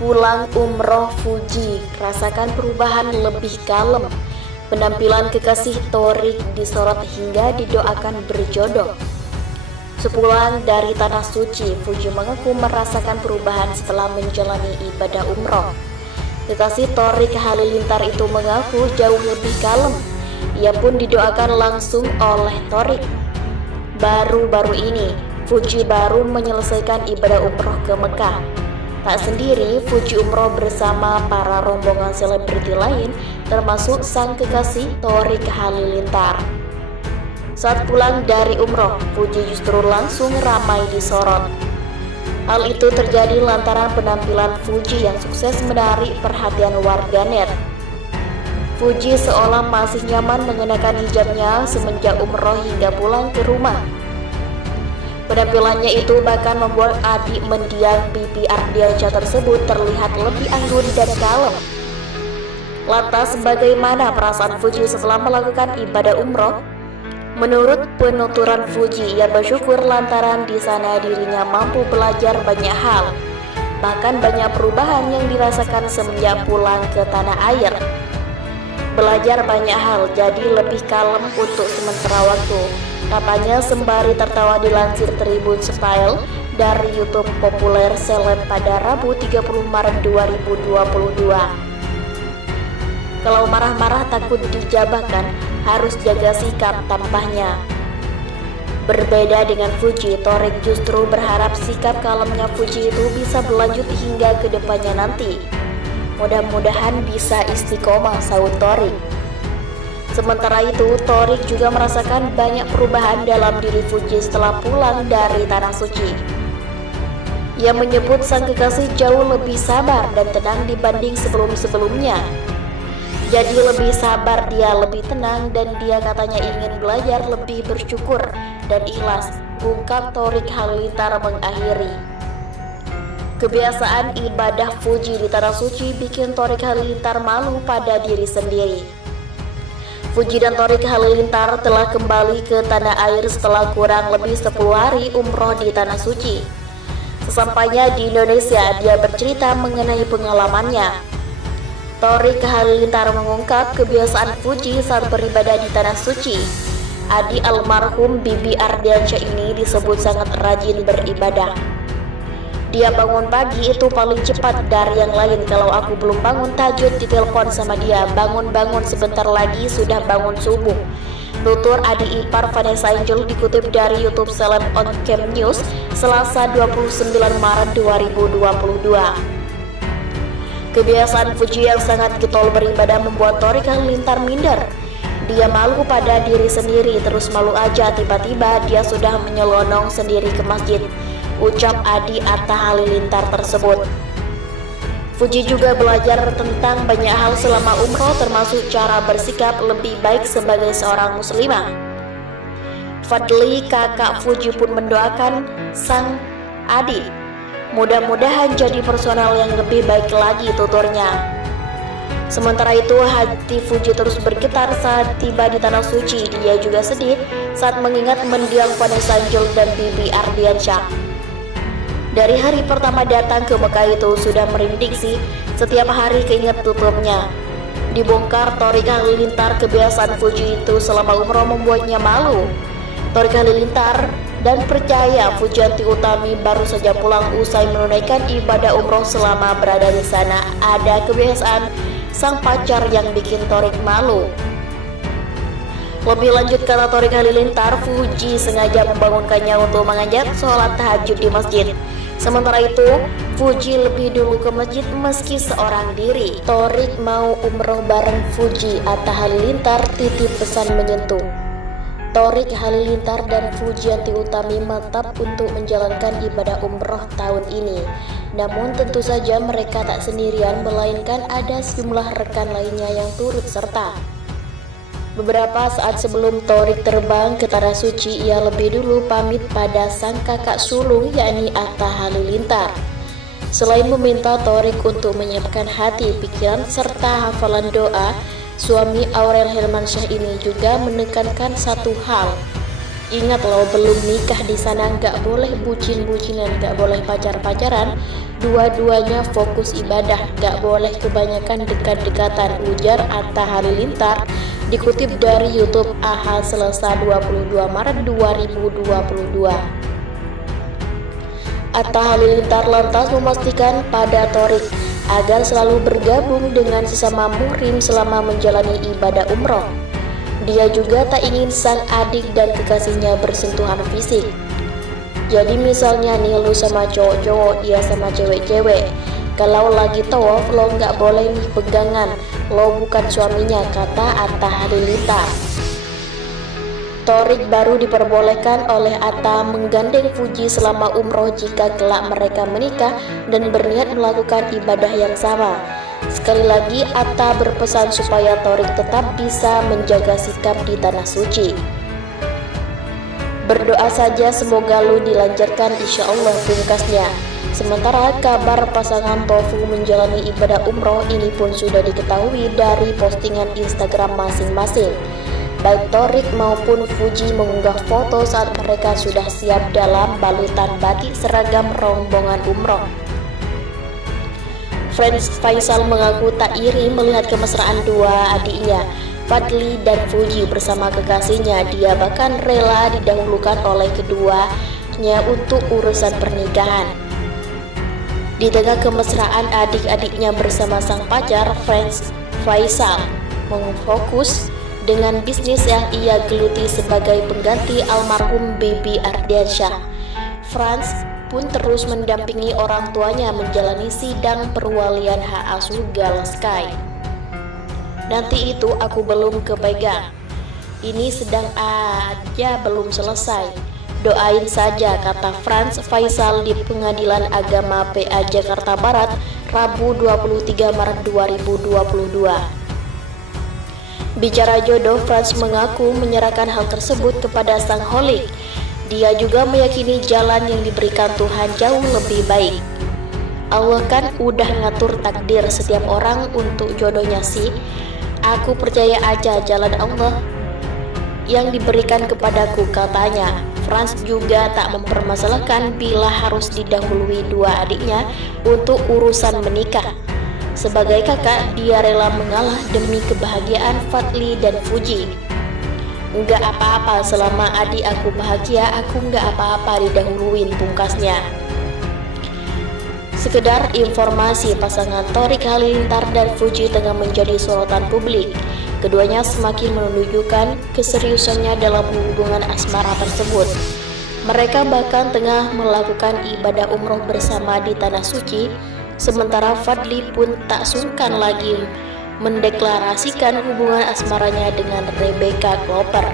Pulang umroh Fuji, rasakan perubahan lebih kalem. Penampilan kekasih Thorik disorot hingga didoakan berjodoh. Sepulang dari Tanah Suci, Fuji mengaku merasakan perubahan setelah menjalani ibadah umroh. Kekasih Thorik Halilintar itu mengaku jauh lebih kalem. Ia pun didoakan langsung oleh Thorik. Baru-baru ini, Fuji baru menyelesaikan ibadah umroh ke Mekah. Tak sendiri, Fuji umroh bersama para rombongan selebriti lain, termasuk sang kekasih Thorik Halilintar. Saat pulang dari umroh, Fuji justru langsung ramai disorot. Hal itu terjadi lantaran penampilan Fuji yang sukses menarik perhatian warganet. Fuji seolah masih nyaman mengenakan hijabnya semenjak umroh hingga pulang ke rumah. Penampilannya itu bahkan membuat adik mendiang Bibi Ardiansyah tersebut terlihat lebih anggun dan kalem. Lantas bagaimana perasaan Fuji setelah melakukan ibadah umroh? Menurut penuturan Fuji, ia bersyukur lantaran di sana dirinya mampu belajar banyak hal. Bahkan banyak perubahan yang dirasakan semenjak pulang ke tanah air. Belajar banyak hal, jadi lebih kalem untuk sementara waktu, katanya sembari tertawa dilansir Tribun Style dari YouTube populer seleb pada Rabu 30 Maret 2022. Kalau marah-marah takut dijabahkan, harus jaga sikap, tambahnya. Berbeda dengan Fuji, Thorik justru berharap sikap kalemnya Fuji itu bisa berlanjut hingga ke depannya nanti. Mudah-mudahan bisa istiqomah, sahut Thorik. Sementara itu, Thorik juga merasakan banyak perubahan dalam diri Fuji setelah pulang dari Tanah Suci. Ia menyebut sang kekasih jauh lebih sabar dan tenang dibanding sebelum-sebelumnya. Jadi lebih sabar, dia lebih tenang, dan dia katanya ingin belajar lebih bersyukur dan ikhlas, ungkap Thorik Halilintar mengakhiri. Kebiasaan ibadah Fuji di Tanah Suci bikin Thorik Halilintar malu pada diri sendiri. Fuji dan Thorik Halilintar telah kembali ke tanah air setelah kurang lebih 10 hari umroh di Tanah Suci. Sesampainya di Indonesia, dia bercerita mengenai pengalamannya. Thorik Halilintar mengungkap kebiasaan Fuji saat beribadah di Tanah Suci. Adik almarhum Bibi Ardiansyah ini disebut sangat rajin beribadah. Dia bangun pagi itu paling cepat dari yang lain. Kalau aku belum bangun tahajud, ditelepon sama dia, bangun-bangun sebentar lagi sudah bangun subuh. Tutur adik ipar Vanessa Angel dikutip dari YouTube Seleb on Cam News, Selasa 29 Maret 2022. Kebiasaan Fuji yang sangat getol beribadah membuat Thorik Halilintar minder. Dia malu pada diri sendiri, terus malu aja tiba-tiba dia sudah menyelonong sendiri ke masjid, ucap Adi Atta Halilintar tersebut. Fuji juga belajar tentang banyak hal selama umroh, termasuk cara bersikap lebih baik sebagai seorang muslimah. Fadli, kakak Fuji, pun mendoakan sang adik, mudah-mudahan jadi personal yang lebih baik lagi, tuturnya. Sementara itu, hati Fuji terus bergetar saat tiba di Tanah Suci. Dia juga sedih saat mengingat mendiang Vanessa Angel dan Bibi Ardiansyah. Dari hari pertama datang ke Mekah itu sudah merinding sih, setiap hari keinget tuturnya. Dibongkar Thorik Halilintar, kebiasaan Fuji itu selama umroh membuatnya malu. Thorik Halilintar dan percaya Fujianti Utami baru saja pulang usai menunaikan ibadah umroh. Selama berada di sana, ada kebiasaan sang pacar yang bikin Thorik malu. Lebih lanjut, kata Thorik Halilintar, Fuji sengaja membangunkannya untuk mengajar sholat tahajud di masjid. Sementara itu, Fuji lebih dulu ke masjid meski seorang diri. Thorik mau umroh bareng Fuji, Atta Halilintar titip pesan menyentuh. Thorik Halilintar dan Fujianti Utami mantap untuk menjalankan ibadah umroh tahun ini. Namun tentu saja mereka tak sendirian, melainkan ada sejumlah rekan lainnya yang turut serta. Beberapa saat sebelum Thorik terbang ke Tanah Suci, ia lebih dulu pamit pada sang kakak sulung yakni Atta Halilintar. Selain meminta Thorik untuk menyiapkan hati, pikiran, serta hafalan doa, suami Aurel Hermansyah ini juga menekankan satu hal. Ingat loh, belum nikah di sana, nggak boleh bucin-bucinan, nggak boleh pacar-pacaran. Dua-duanya fokus ibadah, nggak boleh kebanyakan dekat-dekatan, ujar Atta Halilintar, dikutip dari YouTube AHA Selasa 22 Maret 2022. Atta Halilintar lantas memastikan pada Thorik agar selalu bergabung dengan sesama muhrim selama menjalani ibadah umroh. Dia juga tak ingin sang adik dan kekasihnya bersentuhan fisik. Jadi misalnya nih lu sama cowok-cowok, dia sama cewek-cewek, kalau lagi tawaf lo nggak boleh nih pegangan, lo bukan suaminya, kata Atta Halilintar. Thorik baru diperbolehkan oleh Atta menggandeng Fuji selama umroh jika kelak mereka menikah dan berniat melakukan ibadah yang sama. Sekali lagi, Atta berpesan supaya Thorik tetap bisa menjaga sikap di tanah suci. Berdoa saja semoga lu dilancarkan, insya Allah, pungkasnya. Sementara kabar pasangan Tofu menjalani ibadah umroh ini pun sudah diketahui dari postingan Instagram masing-masing. Baik Thorik maupun Fuji mengunggah foto saat mereka sudah siap dalam balutan batik seragam rombongan umroh. Franz Faisal mengaku tak iri melihat kemesraan dua adiknya, Fadly dan Fuji bersama kekasihnya. Dia bahkan rela didahulukan oleh keduanya untuk urusan pernikahan. Di tengah kemesraan adik-adiknya bersama sang pacar, Franz Faisal memfokus dengan bisnis yang ia geluti sebagai pengganti almarhum Baby Ardiansyah. Franz pun terus mendampingi orang tuanya menjalani sidang perwalian hak asuh Girl Sky. Nanti itu aku belum kepegang, ini sedang aja belum selesai, doain saja, kata Franz Faisal di Pengadilan Agama PA Jakarta Barat Rabu 23 Maret 2022. Bicara jodoh, Franz mengaku menyerahkan hal tersebut kepada sang holik. Dia juga meyakini jalan yang diberikan Tuhan jauh lebih baik. Allah kan udah ngatur takdir setiap orang untuk jodohnya sih. Aku percaya aja jalan Allah yang diberikan kepadaku, katanya. Franz juga tak mempermasalahkan bila harus didahului dua adiknya untuk urusan menikah. Sebagai kakak, dia rela mengalah demi kebahagiaan Fadly dan Fuji. Enggak apa-apa, selama adik aku bahagia, aku enggak apa-apa didahuluin, pungkasnya. Sekedar informasi, pasangan Thorik Halilintar dan Fuji tengah menjadi sorotan publik. Keduanya semakin menunjukkan keseriusannya dalam hubungan asmara tersebut. Mereka bahkan tengah melakukan ibadah umroh bersama di tanah suci. Sementara Fadly pun tak sungkan lagi mendeklarasikan hubungan asmaranya dengan Rebecca Klopper.